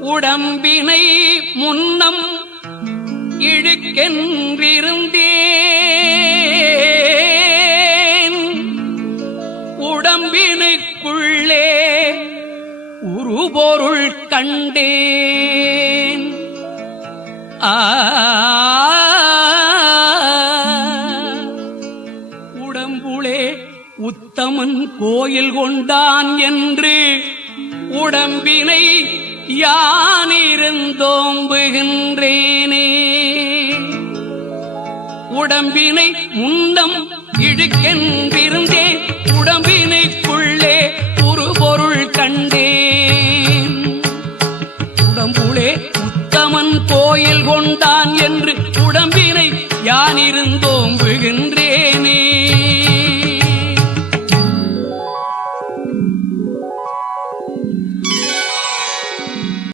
உடம்பினை முன்னம் இழுக்கென்றிருந்தேன். உடம்பினுக்குள்ளே உருபொருள் கண்டேன். ஆ. உடம்புளே உத்தமன் கோயில் கொண்டான் என்று உடம்பினை யானிருந்தோம்புகின்றேனே உடம்பினை முன்னம் இழுக்கென்றிருந்தேன். உடம்பினைக்குள்ளே ஒரு பொருள் கண்டேன். உடம்புளே உத்தமன் கோயில் கொண்டான் என்று உடம்பினை யானிருந்தோ